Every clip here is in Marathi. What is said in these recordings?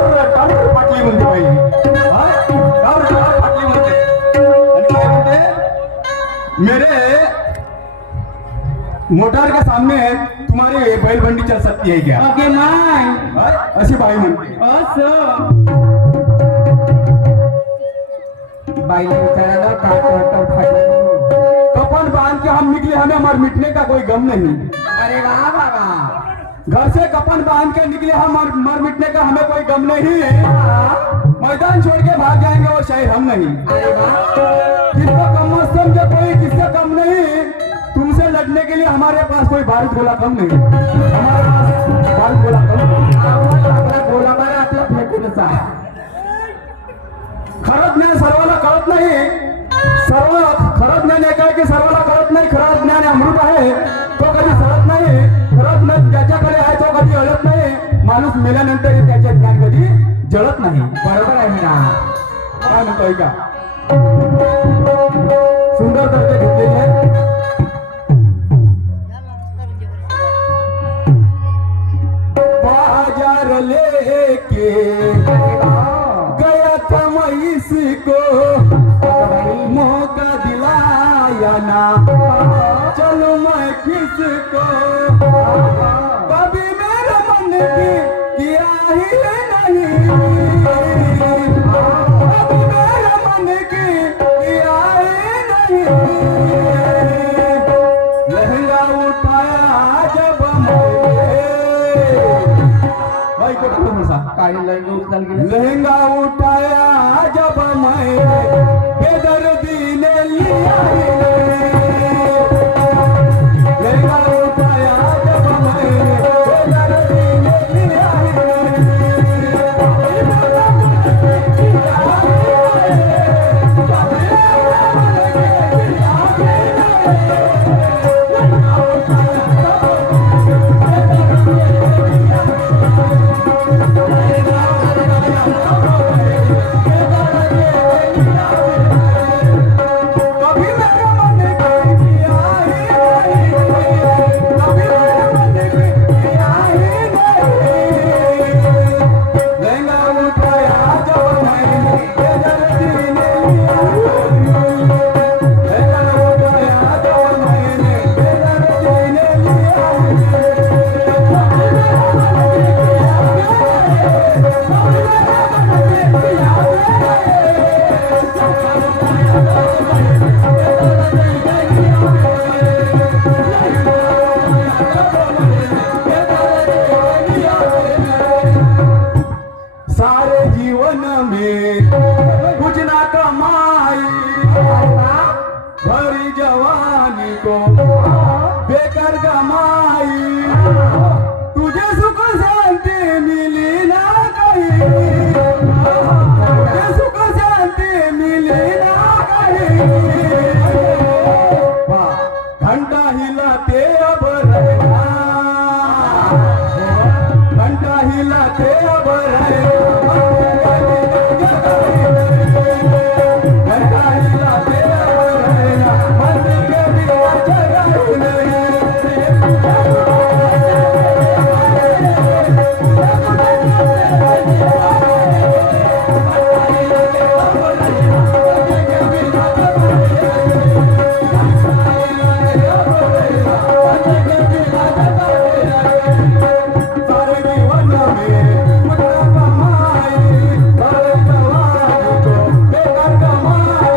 टावर फाटली म्हणते बाई. हा? टावर फाटली म्हणते. आणि काय म्हणते? मेरे मोटार के सामने तुम्हारी बैलबंडी चल सकती है क्या? ओके माय हा? अशी बाई म्हणते. असं बाईला विचारायला काय करतात फाटलं. कफन बांध के हम निकले, हमें हमारे मिटने का कोई गम नहीं. अरे वाह बाबा घर से कफन बांध के निकले हम, मर मिटने का हमें कोई गम नहीं. मैदान छोड़ के भाग जाएंगे वो शायद हम नहीं. अरे वाह किसको कम मत समझे कोई, किससे कम नहीं. तुमसे लड़ने के लिए हमारे पास कोई बारूद गोला कम नहीं. हमारे पास बारूद गोला कम नहीं. आपला गोला मारा आपला फेकूनच आहे. खरं ज्ञान सर्वाला कळत नाही. सर्व खरं ज्ञान एक आहे की सर्वाला कळत नाही. खरं ज्ञान अमृत आहे, तो कधी सरत नाही. खरं ज्ञान ज्याच्याकडे आहे तो कधी अळत नाही. माणूस मेल्यानंतर त्याचे ज्ञान कधी जळत नाही. बरोबर आहे ना. काय म्हणतोय का? सुंदर तर्क घेतलेली आहे. बाजार लेके गया था मैं इसको, मौका दिलाया ना, चलो मैं किसको. कभी मेरे मन की किया ही नहीं. कभी मेरे मन की किया ही नहीं. लहंगा उठाया जब भाई को बोलो मुसा. काय लंग उचल गेले. लहंगा उठाया जब मैं बेदर्दी ने लिया ही नहीं. लहंगा उठाया जब मैं बेदर्दी ने लिया ही कभी मेरे मन की किया ही नहीं. कभी मेरे मन की किया ही नहीं. लहंगा उठाया जब मैं बेदर्दी ने लिया ही नहीं. लहंगा उठाया जब मैंने बेदर्दी ने लिया ही सारे जीवन में कुछ ना कमाई, भरी जवानी को बेकार कमाई. तुझे सुख शांति मिली ना कहीं. तुझे सुख शांति मिली ना कहीं. घंटा हिलाते अब रहना, घंटा हिलाते अब रहना. घंटा हिलाते अब रहना, मंदिर के बिना जगह नहीं. सारे जीवन में कुछ ना कमाई, सारे जवानी को बेकार कमाई. सारे जीवन में कुछ ना कमाई, सारे जवानी को बेकार कमाई.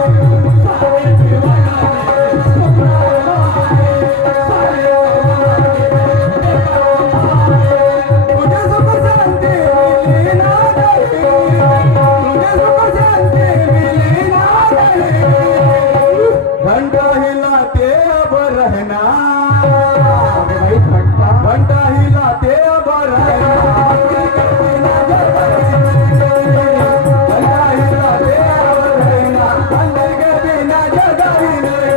तुझे सुख शांति मिली ना कहीं. तुझे सुख शांति मिली ना कहीं. घंटा हिलाते अब रहना, घंटा हिलाते अब रहना. घंटा हिलाते अब रहना, मंदिर के बिना जगह ही नहीं.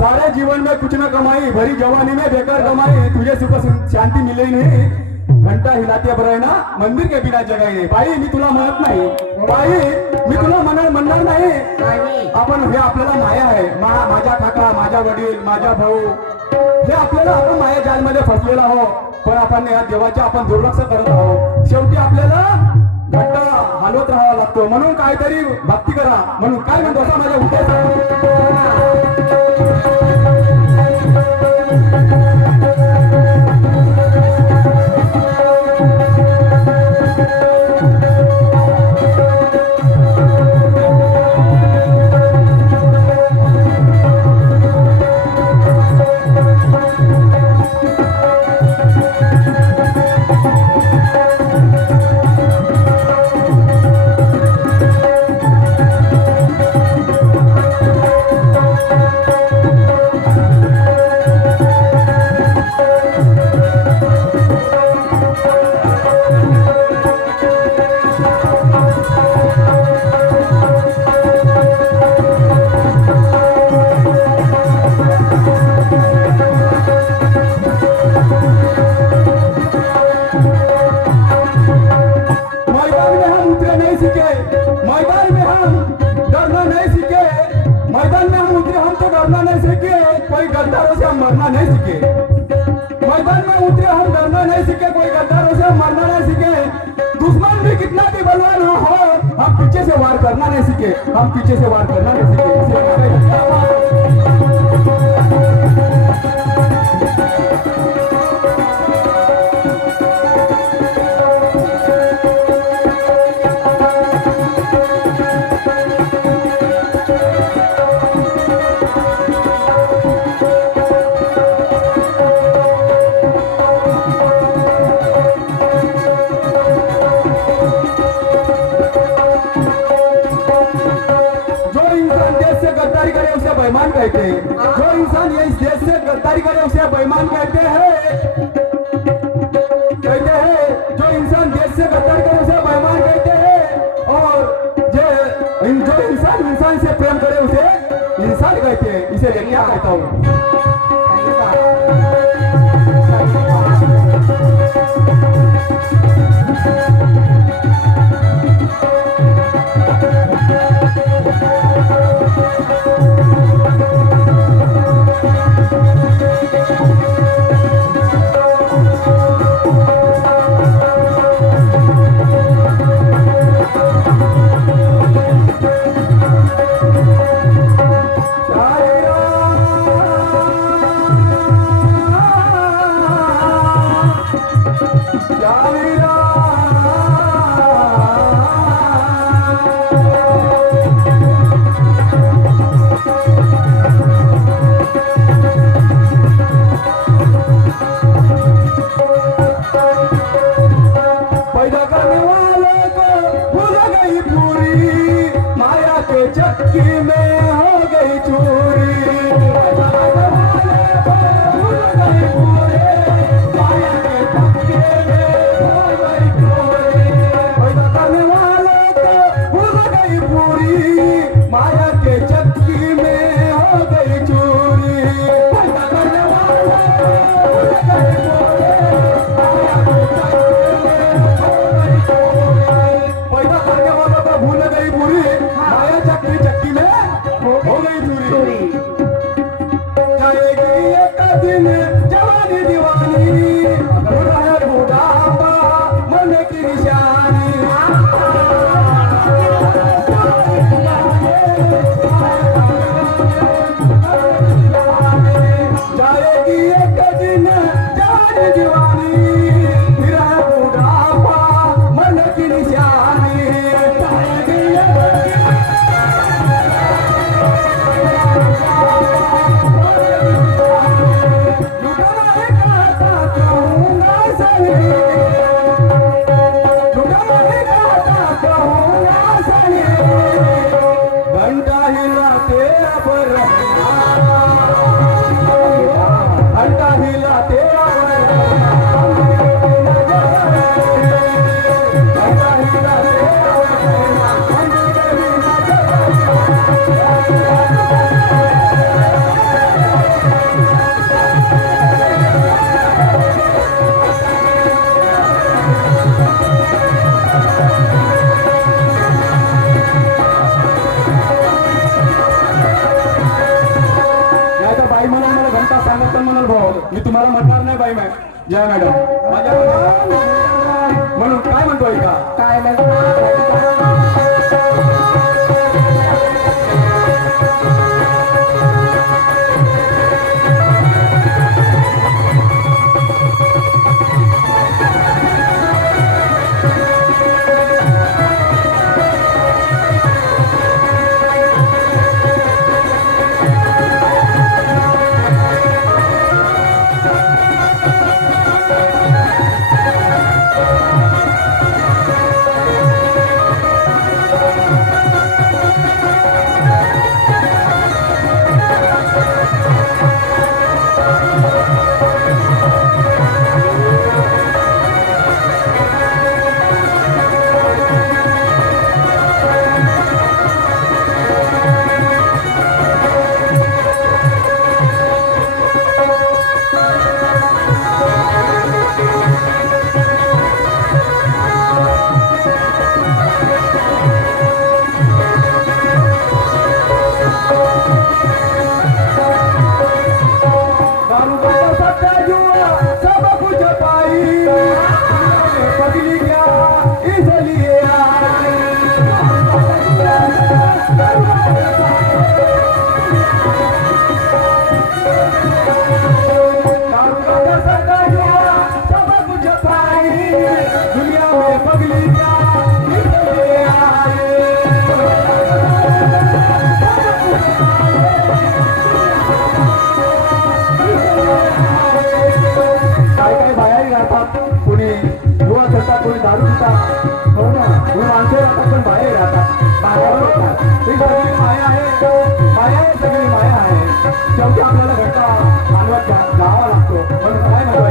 सारे जीवन में कुछ न कमाई, भरी जवानी में बेकार कमाई. तुझे सुख शांति मिले नहीं. घंटा हिलाते बरं ना मंदिर के बिना जगह नाही बाई मी तुला म्हणत नाही बाई मी तुला म्हणणार नाही नाही आपण हे आपल्याला माया आहे माझा काका माझा वडील माझा भाऊ हे आपल्याला आपण माया जालमध्ये फसलेला आहो पण आपण या देवाच्या आपण दुर्लक्ष करत आहोत शेवटी आपल्याला घट्ट हलवत राहावा लागतो म्हणून काहीतरी भक्ती करा म्हणून काय म्हणतो असा माझ्या उद्देश मैदान में हम डरना नहीं सीखे मैदान में हम उतरे हम तो डरना नहीं सीखे कोई गद्दारों से हम मरना नहीं सीखे मैदान में उतरे हम डरना नहीं सीखे कोई गद्दारों से हम मरना नहीं सीखे दुश्मन भी कितना भी बलवान हो हम पीछे से वार करना नहीं सीखे हम पीछे से वार करना नहीं सीखे बेईमान कहते हैं जो इंसान ये इस देश से गद्दारी करे उसे बेईमान कहते हैं जो इंसान देश से गद्दारी करे उसे बेईमान कहते हैं और जो इंसान से प्रेम करे उसे इंसान कहते हैं इसे लेके क्या कहता हूँ जय मॅडम माझ्या म्हणून काय म्हणतोय का काय नाही शेवटी आपल्याला घटना मानवत जावा लागतो म्हणून काय म्हणतोय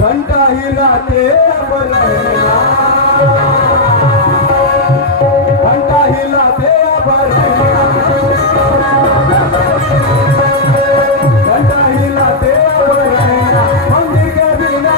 घंटा हिलाते घंटा हिलाते घंटा हिलाते मंदिर के बिना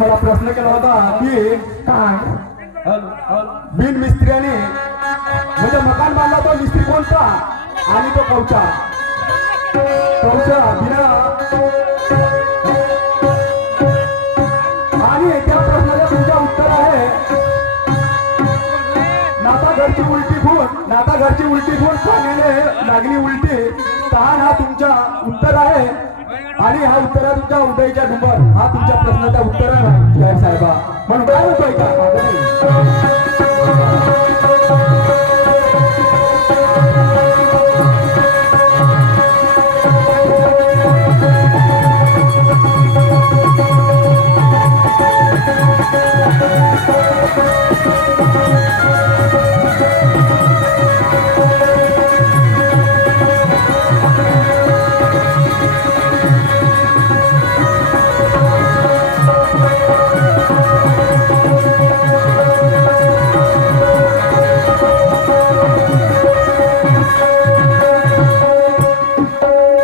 मला प्रश्न केला होता की काय बिन मिस्त्रीने म्हणजे मकान बांधला तो मिस्त्री कोणता आणि तो कौचा बिना आणि त्या प्रश्नाचं तुमचं उत्तर आहे नाता घरची उलटी फूट पाण्याने लागली उलटी तहान हा तुमचा उत्तर आहे आणि हा उत्तर आहे तुमच्या उदयच्या नंबर. हा तुमच्या प्रश्नाचा उत्तर आहे साहेब साहेबा. म्हणून काय म्हणतोय का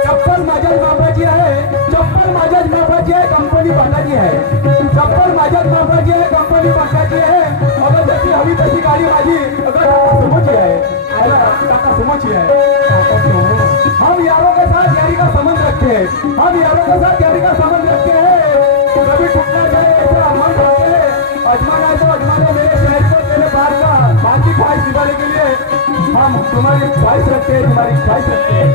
चप्पल माझ्याच मापाची आहे. चप्पल माझ्याच मापाची आहे. कंपनी पंखाची आहे. चप्पल माझ्याच मापाची आहे. कंपनी पंखाची आहे. अगर जशी हवी तशी गाडी माझी अगर टाटा सुमोची आहे. टाटा सुमोची है. हम यारों के साथ यारी का संबंध रखते हैं. हम यारों के साथ यारी का संबंध रखते हैं. कभी टूटना जाए ऐसे अमन रखते हैं. अजमाना है तो अजमाना मेरे शहर को तेरे बात की ख्वाहिश निभाने के लिए हम तुम्हारी ख्वाहिश रखते हैं. तुम्हारी ख्वाहिश रखते हैं.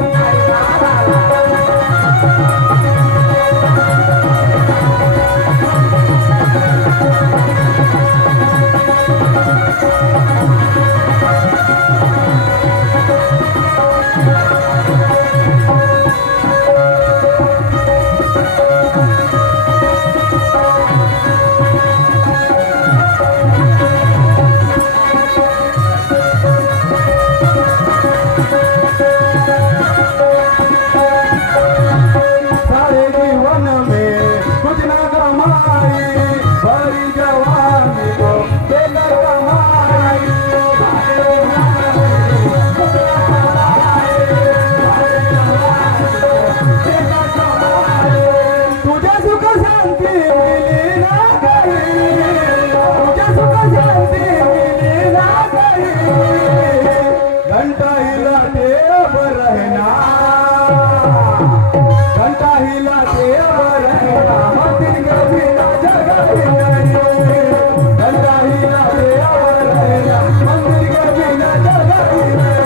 सारे जीवन में कुछ ना कमाई भरी जवानी को देकर कमाई. तुझे सुख शांती मिली ना कहीं. तुझे सुख शांती मिली ना कहीं. घंटा हिलाते अब रहना. घंटा हिलाते अब रहना. मंदिर के बिना जगह भी नहीं. घंटा हिलाते अब रहना. मंदिर के बिना जगह भी नहीं.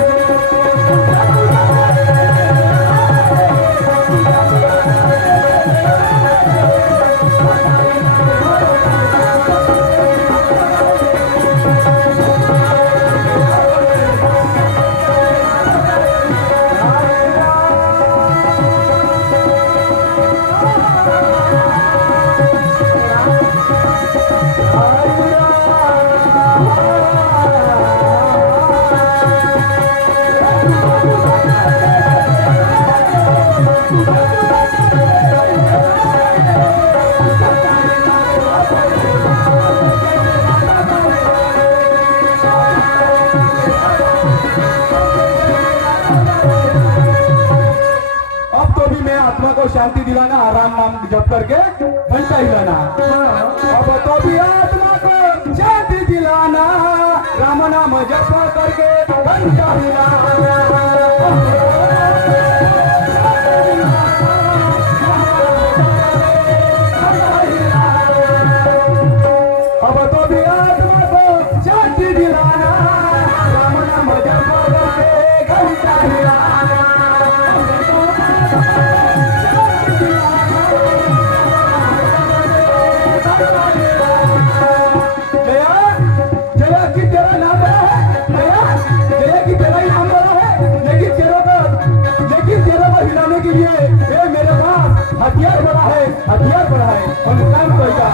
अब तो भी मैं आत्मा को शांति दिलाना राम नाम जप करके घंटा हिलाना. अब तो भी आत्मा को शांति दिलाना राम नाम जप करके घंटा हिलाना. अब तो भी आत्मा को शांति दिलाना राम नाम जप करके घंटा हिलाना. जया जया की तेरा नाम बड़ा है. जया जया की तेरा ही नाम बड़ा है. लेकिन तेरा को हिलाने के लिए ये मेरे पास हथियार बड़ा है. हथियार बड़ा है. और काम करेगा.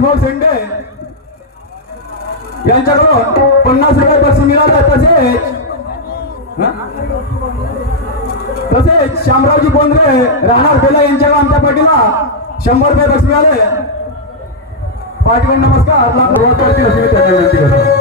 भाऊ शेंडे यांच्याकडून 50 रुपये बक्षीस मिळालं. तसेच शामरावजी बोंद्रे राहणार बेला यांच्याकडून आमच्या पाठीला 100 रुपये बक्षीस मिळाले. पाठीकडून नमस्कार. आपला प्रवास करतील अशी मी त्यांना विनंती करतो.